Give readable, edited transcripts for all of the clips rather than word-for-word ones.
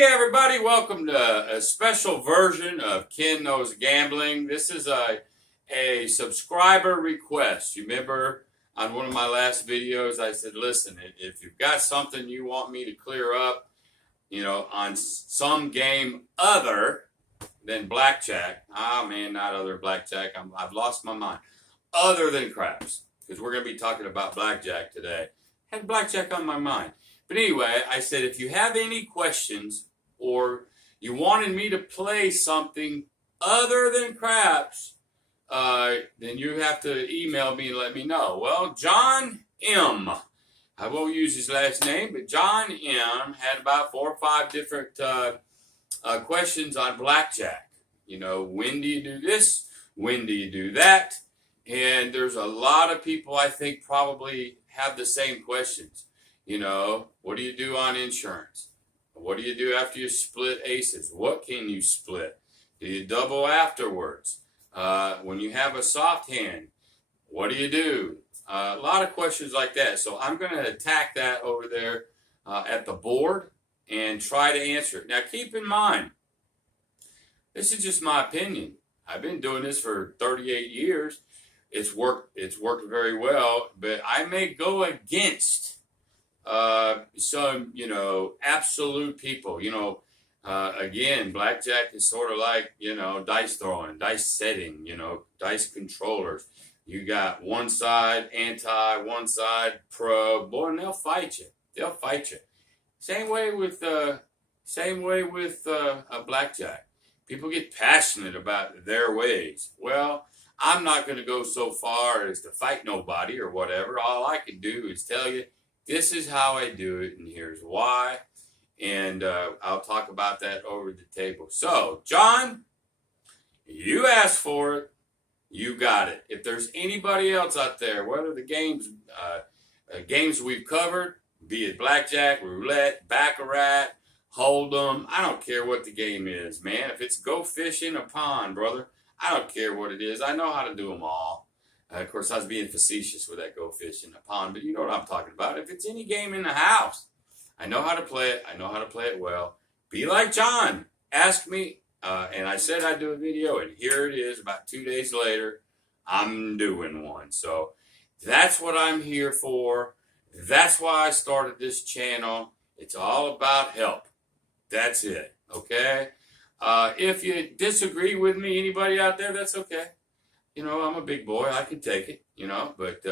Hey everybody, welcome to a special version of Ken Knows Gambling. This is a subscriber request. You remember on one of my last videos I said, listen, if you've got something you want me to clear up, on some game other than Blackjack. Ah man, not other Blackjack. I've lost my mind. Other than craps, because we're going to be talking about Blackjack today. Had Blackjack on my mind. But anyway, I said, if you have any questions or you wanted me to play something other than craps, then you have to email me and let me know. Well, John M., I won't use his last name, but John M. had about 4 or 5 different questions on Blackjack. When do you do this? When do you do that? And there's a lot of people I think probably have the same questions. What do you do on insurance? What do you do after you split aces? What can you split? Do you double afterwards? When you have a soft hand, what do you do? A lot of questions like that. So I'm going to attack that over there at the board and try to answer it. Now keep in mind, this is just my opinion. I've been doing this for 38 years. It's worked very well, but I may go against some, absolute people. Again, Blackjack is sort of like, dice throwing, dice setting, dice controllers. You got one side anti, one side pro. Boy, and they'll fight you. They'll fight you. Same way with a Blackjack. People get passionate about their ways. Well, I'm not going to go so far as to fight nobody or whatever. All I can do is tell you, this is how I do it, and here's why. And I'll talk about that over the table. So, John, you asked for it. You got it. If there's anybody else out there, whether the games we've covered, be it Blackjack, Roulette, Baccarat, Hold'em, I don't care what the game is, man. If it's go fishing a pond, brother, I don't care what it is. I know how to do them all. Of course, I was being facetious with that go fishing a pond, but you know what I'm talking about. If it's any game in the house, I know how to play it. I know how to play it well. Be like John. Ask me, and I said I'd do a video, and here it is. About 2 days later, I'm doing one. So that's what I'm here for. That's why I started this channel. It's all about help. That's it, okay? If you disagree with me, anybody out there, that's okay. I'm a big boy. I can take it, but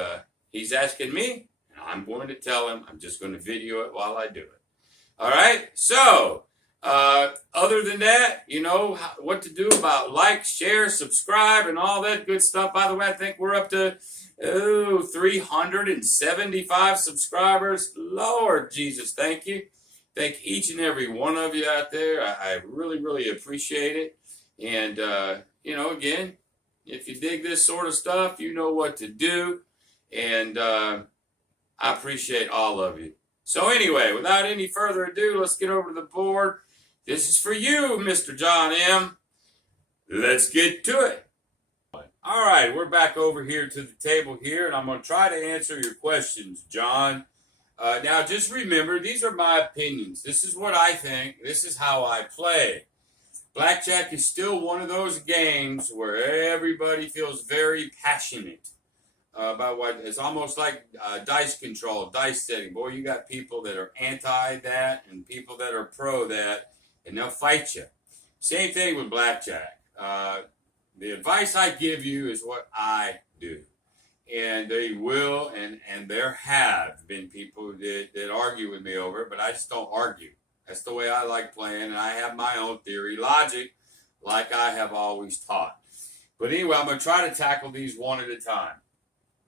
he's asking me, and I'm going to tell him. I'm just going to video it while I do it. All right? So, other than that, you know what to do about like, share, subscribe, and all that good stuff. By the way, I think we're up to 375 subscribers. Lord Jesus, thank you. Thank each and every one of you out there. I really, really appreciate it. And, again, if you dig this sort of stuff, you know what to do. And I appreciate all of you. So anyway, without any further ado, let's get over to the board. This is for you, Mr. John M. Let's get to it. All right, we're back over here to the table here, and I'm going to try to answer your questions, John. Now, just remember, these are my opinions. This is what I think. This is how I play. Blackjack is still one of those games where everybody feels very passionate about what it's almost like dice control, dice setting. Boy, you got people that are anti that and people that are pro that, and they'll fight you. Same thing with Blackjack. The advice I give you is what I do. And they will, and there have been people that argue with me over it, but I just don't argue. That's the way I like playing, and I have my own theory, logic, like I have always taught. But anyway, I'm going to try to tackle these one at a time.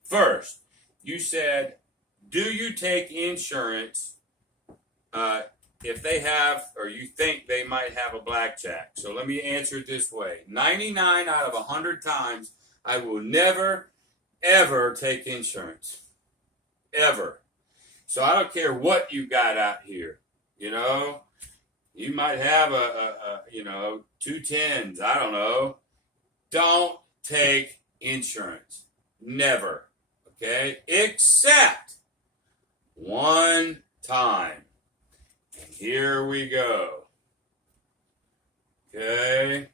First, you said, do you take insurance if they have, or you think they might have a Blackjack? So let me answer it this way. 99 out of 100 times, I will never, ever take insurance. Ever. So I don't care what you got out here. You might have two tens. I don't know. Don't take insurance. Never. Okay? Except one time. And here we go. Okay.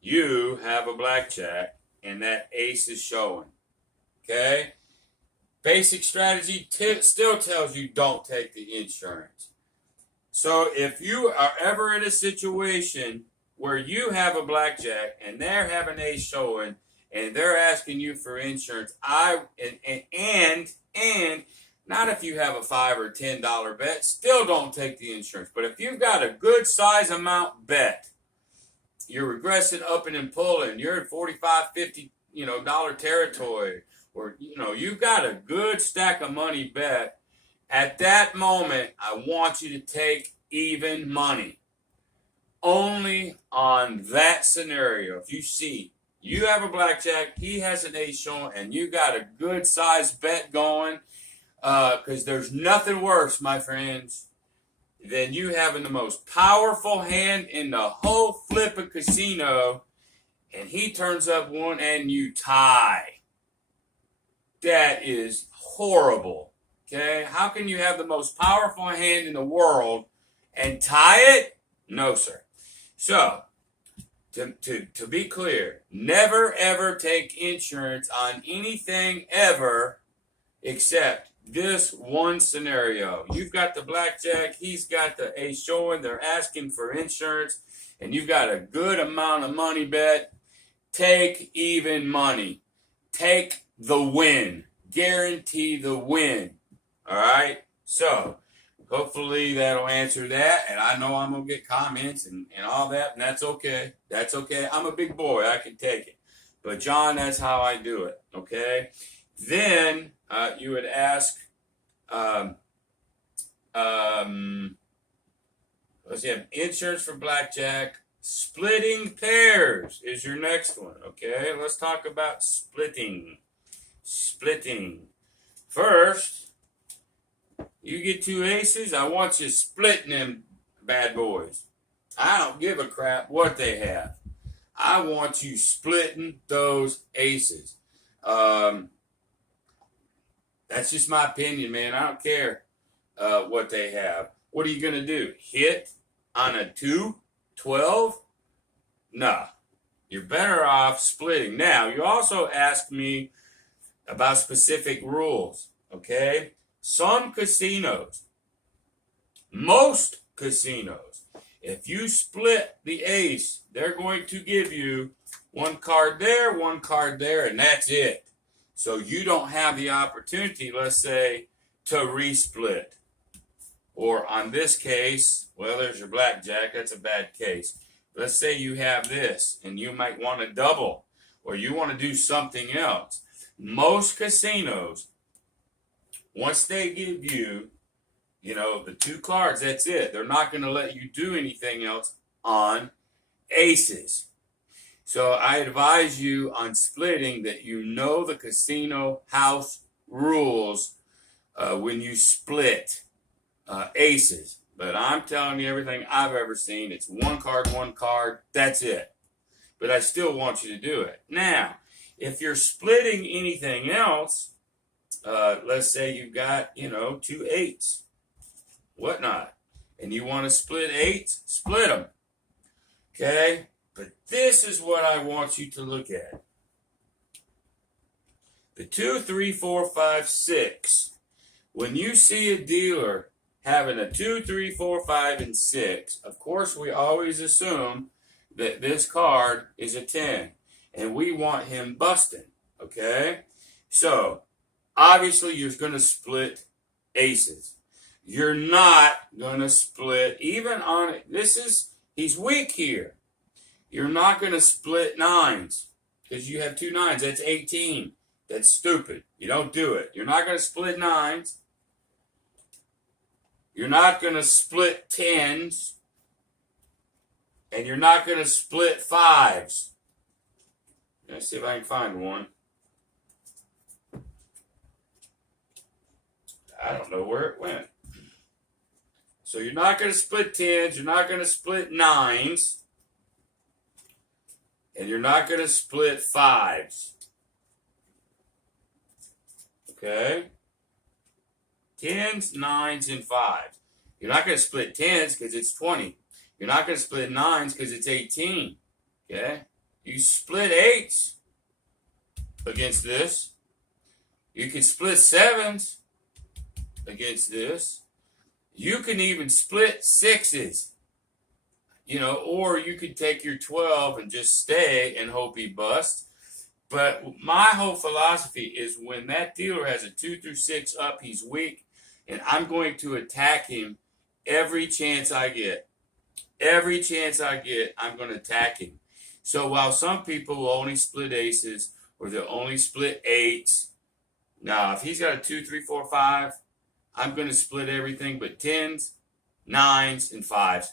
You have a blackjack, and that ace is showing. Okay? Basic strategy still tells you don't take the insurance. So if you are ever in a situation where you have a blackjack and they're having ace showing and they're asking you for insurance, and not if you have a $5 or $10 bet, still don't take the insurance. But if you've got a good size amount bet, you're regressing, upping and pulling, you're in 45, 50, dollar territory, or you've got a good stack of money bet. At that moment, I want you to take even money. Only on that scenario. If you see you have a blackjack, he has an ace showing, and you got a good size bet going, because there's nothing worse, my friends, than you having the most powerful hand in the whole flipping casino, and he turns up one and you tie. That is horrible. Okay, how can you have the most powerful hand in the world and tie it? No, sir. So, to be clear, never ever take insurance on anything ever except this one scenario. You've got the blackjack, he's got the ace showing, they're asking for insurance, and you've got a good amount of money bet. Take even money. Take the win. Guarantee the win. All right, so hopefully that'll answer that. And I know I'm going to get comments and all that, and that's okay. That's okay. I'm a big boy. I can take it. But, John, that's how I do it, okay? Then you would ask, let's see, insurance for blackjack. Splitting pairs is your next one, okay? Let's talk about splitting. Splitting. First, you get two aces, I want you splitting them bad boys. I don't give a crap what they have. I want you splitting those aces. That's just my opinion, man. I don't care what they have. What are you going to do? Hit on a 2-12? Nah. You're better off splitting. Now, you also asked me about specific rules, okay? Some casinos, most casinos, if you split the ace, they're going to give you one card there, and that's it. So you don't have the opportunity, let's say, to resplit. Or on this case, well, there's your blackjack. That's a bad case. Let's say you have this, and you might want to double, or you want to do something else. Most casinos, once they give you, the two cards, that's it. They're not going to let you do anything else on aces. So I advise you on splitting that you know the casino house rules when you split aces. But I'm telling you, everything I've ever seen, it's one card, that's it. But I still want you to do it. Now, if you're splitting anything else, let's say you've got, 2 8s, whatnot, and you want to split 8s, split them. Okay? But this is what I want you to look at. The 2, 3, 4, 5, 6. When you see a dealer having a 2, 3, 4, 5, and 6, of course we always assume that this card is a 10. And we want him busting. Okay? So, obviously you're going to split aces. You're not going to split, even on it. He's weak here. You're not going to split 9s because you have 2 9s. That's 18. That's stupid. You don't do it. You're not going to split 9s. You're not going to split 10s. And you're not going to split 5s. Let's see if I can find one. I don't know where it went. So you're not going to split 10s. You're not going to split 9s. And you're not going to split 5s. Okay? 10s, 9s, and 5s. You're not going to split 10s because it's 20. You're not going to split 9s because it's 18. Okay? You split 8s against this. You can split 7s against this. You can even split 6s. You know, or you could take your 12 and just stay and hope he busts. But my whole philosophy is when that dealer has a 2 through 6 up, he's weak, and I'm going to attack him every chance I get. Every chance I get, I'm going to attack him. So while some people will only split aces or they'll only split 8s, now if he's got a 2, 3, 4, 5, I'm going to split everything but 10s, 9s, and 5s.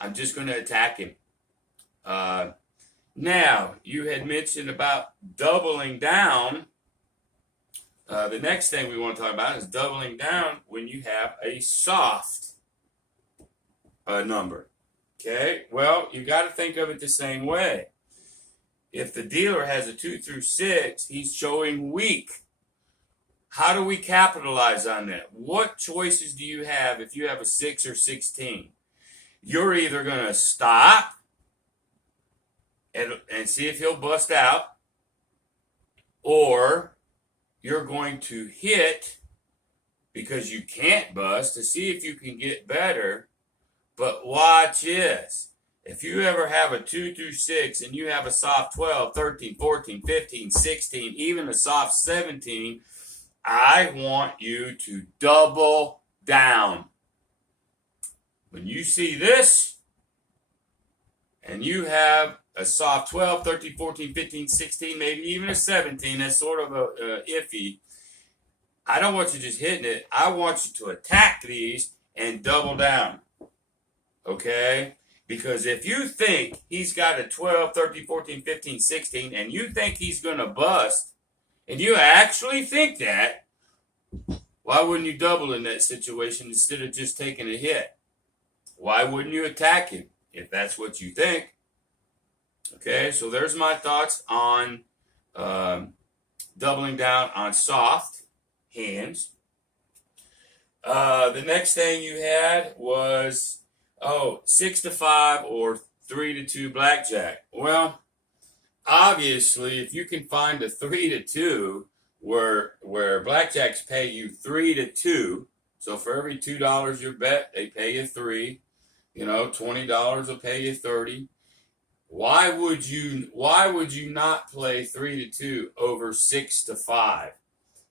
I'm just going to attack him. Now, you had mentioned about doubling down. The next thing we want to talk about is doubling down when you have a soft number. Okay? Well, you got to think of it the same way. If the dealer has a 2 through 6, he's showing weak. How do we capitalize on that? What choices do you have if you have a 6 or 16? You're either going to stop and see if he'll bust out, or you're going to hit because you can't bust to see if you can get better. But watch this. If you ever have a 2 through 6 and you have a soft 12, 13, 14, 15, 16, even a soft 17, I want you to double down. When you see this and you have a soft 12, 13, 14, 15, 16, maybe even a 17, that's sort of a iffy. I don't want you just hitting it. I want you to attack these and double down. Okay? Because if you think he's got a 12, 13, 14, 15, 16, and you think he's going to bust, and you actually think that, why wouldn't you double in that situation instead of just taking a hit? Why wouldn't you attack him if that's what you think? Okay, so there's my thoughts on doubling down on soft hands. The next thing you had was 6 to 5 or 3 to 2 blackjack. Well, obviously, if you can find a 3 to 2 where blackjacks pay you 3 to 2, so for every $2 you bet, they pay you 3. You know, $20 will pay you 30. Why would you not play 3 to 2 over 6 to 5?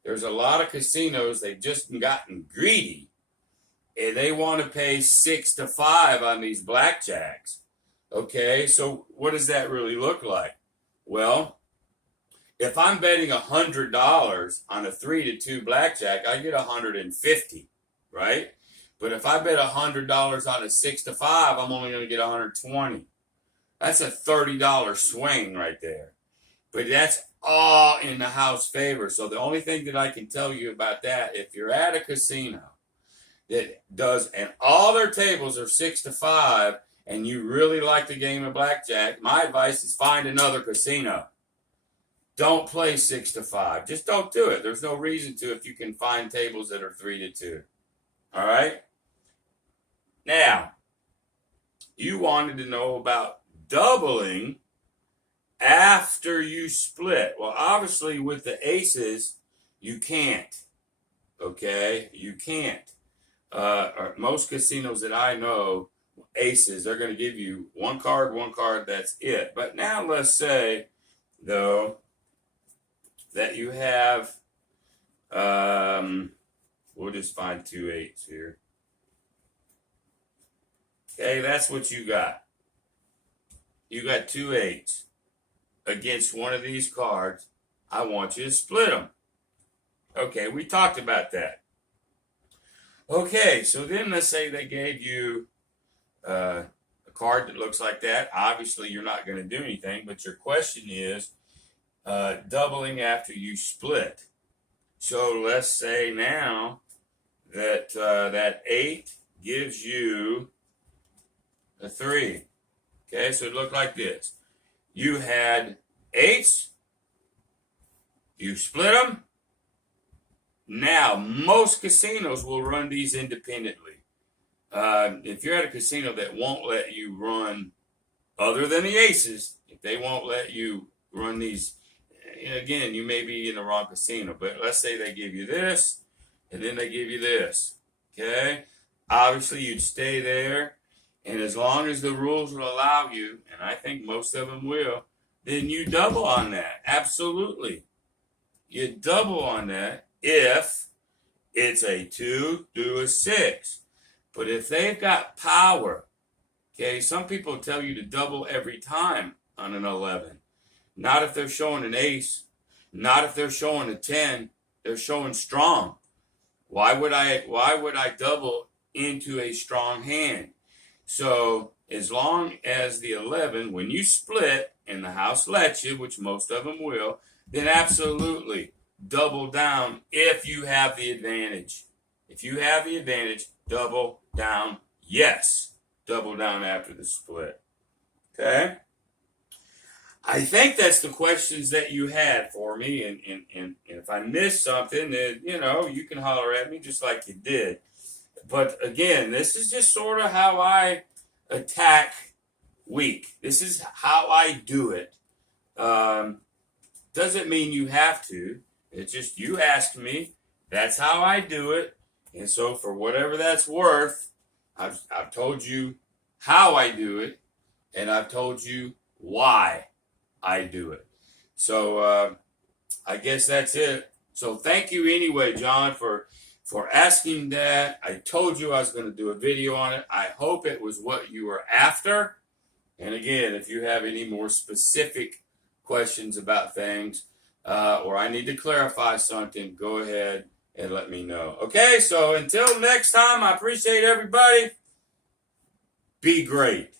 There's a lot of casinos, they've just gotten greedy, and they want to pay 6 to 5 on these blackjacks. Okay, so what does that really look like? Well, if I'm betting $100 on a 3 to 2 blackjack, I get $150, right? But if I bet $100 on a 6 to 5, I'm only going to get $120. That's a $30 swing right there. But that's all in the house favor. So the only thing that I can tell you about that, if you're at a casino that does, and all their tables are 6 to 5, and you really like the game of blackjack, my advice is find another casino. Don't play 6 to 5. Just don't do it. There's no reason to if you can find tables that are 3 to 2. All right? Now, you wanted to know about doubling after you split. Well, obviously, with the aces, you can't. Okay? You can't. Most casinos that I know, aces, they're going to give you one card, that's it. But now let's say, though, that you have, we'll just find 2 8s here. Okay, that's what you got. You got 2 8s against one of these cards. I want you to split them. Okay, we talked about that. Okay, so then let's say they gave you a card that looks like that. Obviously, you're not going to do anything, but your question is doubling after you split. So let's say now that that 8 gives you a 3. Okay, so it looked like this. You had 8s. You split them. Now, most casinos will run these independently. If you're at a casino that won't let you run other than the aces, if they won't let you run these, again, you may be in the wrong casino, but let's say they give you this, and then they give you this, okay? Obviously, you'd stay there, and as long as the rules will allow you, and I think most of them will, then you double on that. Absolutely. You double on that if it's a 2 through a 6. But if they've got power, okay, some people tell you to double every time on an 11. Not if they're showing an ace. Not if they're showing a 10. They're showing strong. Why would I double into a strong hand? So as long as the 11, when you split and the house lets you, which most of them will, then absolutely double down if you have the advantage. If you have the advantage, double down, yes. Double down after the split. Okay? I think that's the questions that you had for me, and if I missed something, then, you can holler at me just like you did. But again, this is just sort of how I attack week. This is how I do it. Doesn't mean you have to. It's just you asked me. That's how I do it. And so for whatever that's worth, I've told you how I do it, and I've told you why I do it. So I guess that's it. So thank you anyway, John, for asking that. I told you I was going to do a video on it. I hope it was what you were after. And again, if you have any more specific questions about things, or I need to clarify something, go ahead and let me know. Okay, so until next time, I appreciate everybody. Be great.